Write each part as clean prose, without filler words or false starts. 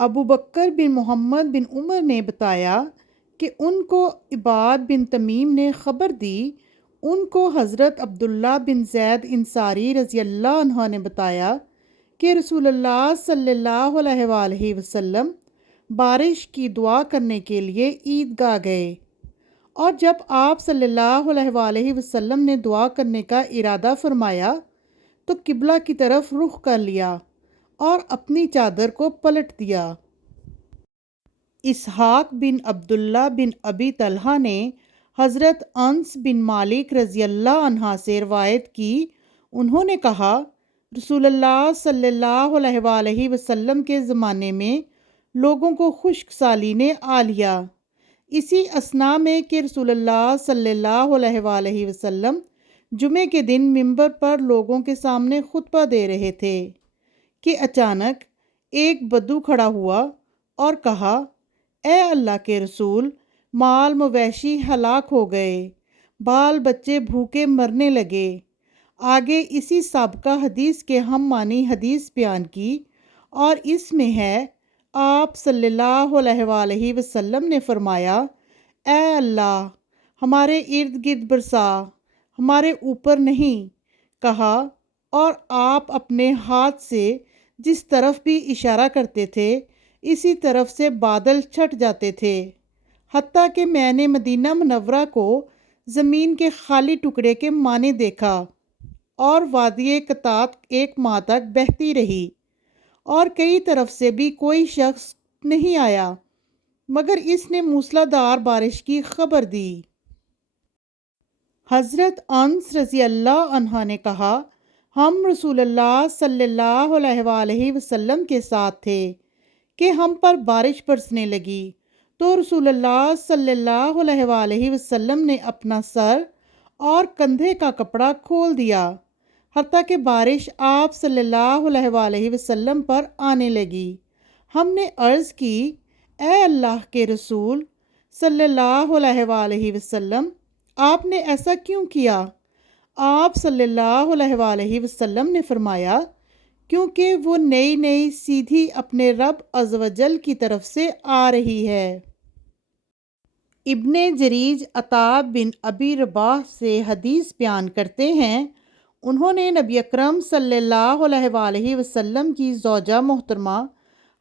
ابو بکر بن محمد بن عمر نے بتایا کہ ان کو عباد بن تمیم نے خبر دی، ان کو حضرت عبداللہ بن زید انصاری رضی اللہ عنہ نے بتایا کہ رسول اللہ صلی اللہ علیہ وآلہ وسلم بارش کی دعا کرنے کے لیے عیدگاہ گئے، اور جب آپ صلی اللہ علیہ وآلہ وسلم نے دعا کرنے کا ارادہ فرمایا تو قبلہ کی طرف رخ کر لیا اور اپنی چادر کو پلٹ دیا۔ اسحاق بن عبداللہ بن ابی طلحہ نے حضرت انس بن مالک رضی اللہ عنہ سے روایت کی، انہوں نے کہا رسول اللہ صلی اللہ علیہ وآلہ وسلم کے زمانے میں لوگوں کو خشک سالی نے آ لیا، اسی اثناء میں کہ رسول اللہ صلی اللہ علیہ وآلہ وسلم جمعے کے دن منبر پر لوگوں کے سامنے خطبہ دے رہے تھے کہ اچانک ایک بدو کھڑا ہوا اور کہا، اے اللہ کے رسول، مال مویشی ہلاک ہو گئے، بال بچے بھوکے مرنے لگے۔ آگے اسی سابقہ حدیث کے ہم معنی حدیث بیان کی، اور اس میں ہے آپ صلی اللہ علیہ وآلہ وسلم نے فرمایا، اے اللہ ہمارے ارد گرد برسا، ہمارے اوپر نہیں، کہا، اور آپ اپنے ہاتھ سے جس طرف بھی اشارہ کرتے تھے اسی طرف سے بادل چھٹ جاتے تھے، حتیٰ کہ میں نے مدینہ منورہ کو زمین کے خالی ٹکڑے کے معنی دیکھا، اور وادی قطات ایک ماہ تک بہتی رہی، اور کئی طرف سے بھی کوئی شخص نہیں آیا مگر اس نے موسلادھار بارش کی خبر دی۔ حضرت انس رضی اللہ عنہ نے کہا، ہم رسول اللہ صلی اللہ علیہ وآلہ وسلم کے ساتھ تھے کہ ہم پر بارش برسنے لگی، تو رسول اللہ صلی اللہ علیہ وآلہ وسلم نے اپنا سر اور کندھے کا کپڑا کھول دیا، حتیٰ کہ بارش آپ صلی اللہ علیہ وآلہ وسلم پر آنے لگی۔ ہم نے عرض کی، اے اللہ کے رسول صلی اللہ علیہ وآلہ وسلم، آپ نے ایسا کیوں کیا؟ آپ صلی اللہ علیہ وآلہ وسلم نے فرمایا، کیونکہ وہ نئی نئی سیدھی اپنے رب عز و جل کی طرف سے آ رہی ہے۔ ابن جریج عطا بن ابی رباح سے حدیث بیان کرتے ہیں، انہوں نے نبی اکرم صلی اللہ علیہ وآلہ وسلم کی زوجہ محترمہ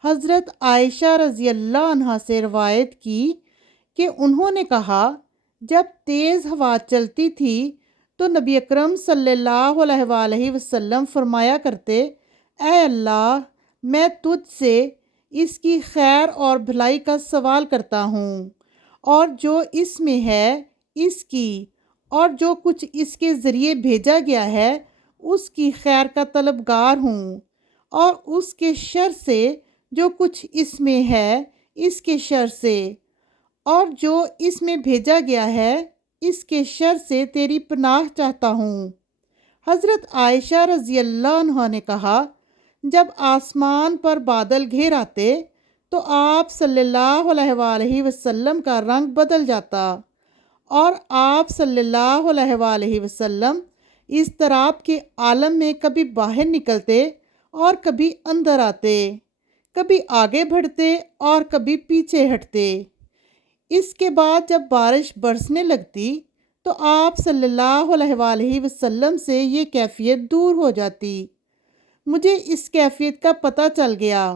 حضرت عائشہ رضی اللہ عنہا سے روایت کی کہ انہوں نے کہا، جب تیز ہوا چلتی تھی تو نبی اکرم صلی اللہ علیہ وآلہ وسلم فرمایا کرتے، اے اللہ میں تجھ سے اس کی خیر اور بھلائی کا سوال کرتا ہوں، اور جو اس میں ہے اس کی، اور جو کچھ اس کے ذریعے بھیجا گیا ہے اس کی خیر کا طلبگار ہوں، اور اس کے شر سے جو کچھ اس میں ہے اس کے شر سے، اور جو اس میں بھیجا گیا ہے اس کے شر سے تیری پناہ چاہتا ہوں۔ حضرت عائشہ رضی اللہ عنہ نے کہا، جب آسمان پر بادل گھیر آتے تو آپ صلی اللہ علیہ وآلہ وسلم کا رنگ بدل جاتا، اور آپ صلی اللہ علیہ وآلہ وسلم اضطراب کے عالم میں کبھی باہر نکلتے اور کبھی اندر آتے، کبھی آگے بڑھتے اور کبھی پیچھے ہٹتے۔ اس کے بعد جب بارش برسنے لگتی تو آپ صلی اللہ علیہ وآلہ وسلم سے یہ کیفیت دور ہو جاتی۔ مجھے اس کیفیت کا پتہ چل گیا۔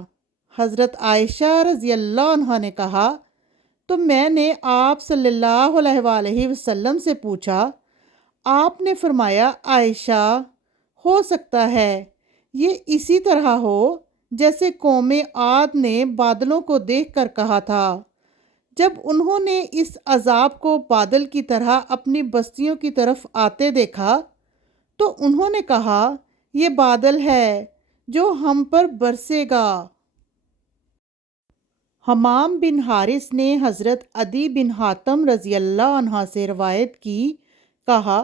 حضرت عائشہ رضی اللہ عنہ نے کہا، تو میں نے آپ صلی اللہ علیہ وآلہ وسلم سے پوچھا، آپ نے فرمایا، عائشہ ہو سکتا ہے یہ اسی طرح ہو جیسے قوم عاد نے بادلوں کو دیکھ کر کہا تھا، جب انہوں نے اس عذاب کو بادل کی طرح اپنی بستیوں کی طرف آتے دیکھا تو انہوں نے کہا، یہ بادل ہے جو ہم پر برسے گا۔ حمام بن حارث نے حضرت عدی بن حاتم رضی اللہ عنہ سے روایت کی، کہا،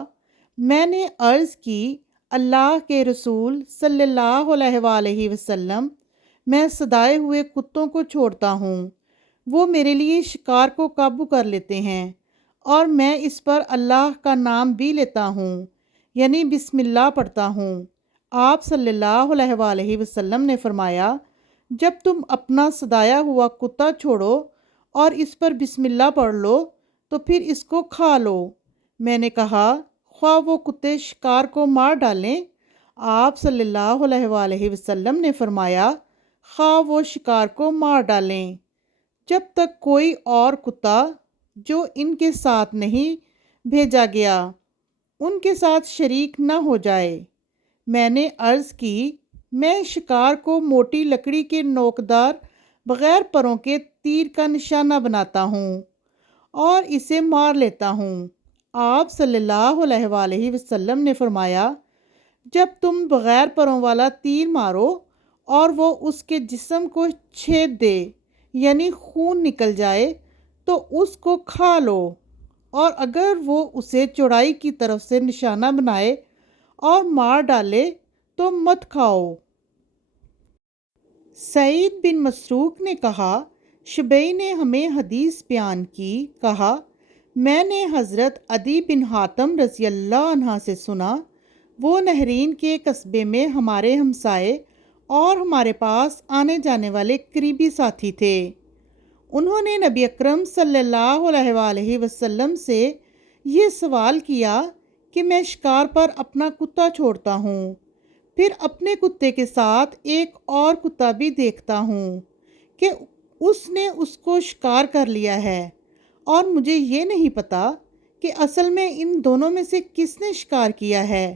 میں نے عرض کی، اللہ کے رسول صلی اللہ علیہ وآلہ وسلم، میں صدائے ہوئے کتوں کو چھوڑتا ہوں، وہ میرے لیے شکار کو قابو کر لیتے ہیں، اور میں اس پر اللہ کا نام بھی لیتا ہوں، یعنی بسم اللہ پڑھتا ہوں۔ آپ صلی اللہ علیہ وآلہ وسلم نے فرمایا، جب تم اپنا سدایا ہوا کتا چھوڑو اور اس پر بسم اللہ پڑھ لو تو پھر اس کو کھا لو۔ میں نے کہا خواہ وہ کتے شکار کو مار ڈالیں؟ آپ صلی اللہ علیہ وآلہ وسلم نے فرمایا خواہ وہ شکار کو مار ڈالیں، جب تک کوئی اور کتا جو ان کے ساتھ نہیں بھیجا گیا ان کے ساتھ شریک نہ ہو جائے۔ میں نے عرض کی میں شکار کو موٹی لکڑی کے نوکدار بغیر پروں کے تیر کا نشانہ بناتا ہوں اور اسے مار لیتا ہوں۔ آپ صلی اللہ علیہ وآلہ وسلم نے فرمایا جب تم بغیر پروں والا تیر مارو اور وہ اس کے جسم کو چھید دے یعنی خون نکل جائے تو اس کو کھا لو، اور اگر وہ اسے چوڑائی کی طرف سے نشانہ بنائے اور مار ڈالے تو مت کھاؤ۔ سعید بن مسروق نے کہا شبیع نے ہمیں حدیث بیان کی، کہا میں نے حضرت عدی بن حاتم رضی اللہ عنہ سے سنا، وہ نہرین کے قصبے میں ہمارے ہمسائے اور ہمارے پاس آنے جانے والے قریبی ساتھی تھے۔ انہوں نے نبی اکرم صلی اللہ علیہ وآلہ وسلم سے یہ سوال کیا کہ میں شکار پر اپنا کتا چھوڑتا ہوں، پھر اپنے کتے کے ساتھ ایک اور کتا بھی دیکھتا ہوں کہ اس نے اس کو شکار کر لیا ہے، اور مجھے یہ نہیں پتا کہ اصل میں ان دونوں میں سے کس نے شکار کیا ہے۔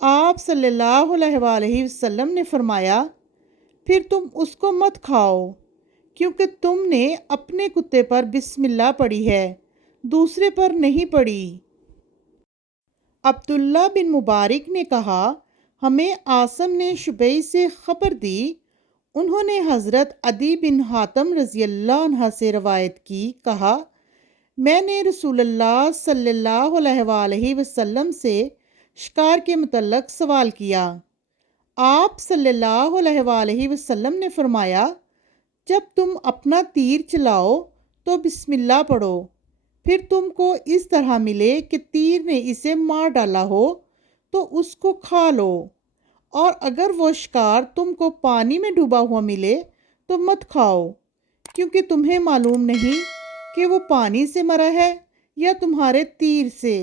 آپ صلی اللہ علیہ وآلہ وسلم نے فرمایا پھر تم اس کو مت کھاؤ، کیونکہ تم نے اپنے کتے پر بسم اللہ پڑھی ہے، دوسرے پر نہیں پڑھی۔ عبداللہ بن مبارک نے کہا ہمیں عاصم نے شبیع سے خبر دی، انہوں نے حضرت عدی بن حاتم رضی اللہ عنہ سے روایت کی، کہا میں نے رسول اللہ صلی اللہ علیہ وآلہ وسلم سے شکار کے متعلق سوال کیا۔ آپ صلی اللہ علیہ وآلہ وسلم نے فرمایا جب تم اپنا تیر چلاؤ تو بسم اللہ پڑھو، پھر تم کو اس طرح ملے کہ تیر نے اسے مار ڈالا ہو تو اس کو کھا لو، اور اگر وہ شکار تم کو پانی میں ڈوبا ہوا ملے تو مت کھاؤ، کیونکہ تمہیں معلوم نہیں کہ وہ پانی سے مرا ہے یا تمہارے تیر سے۔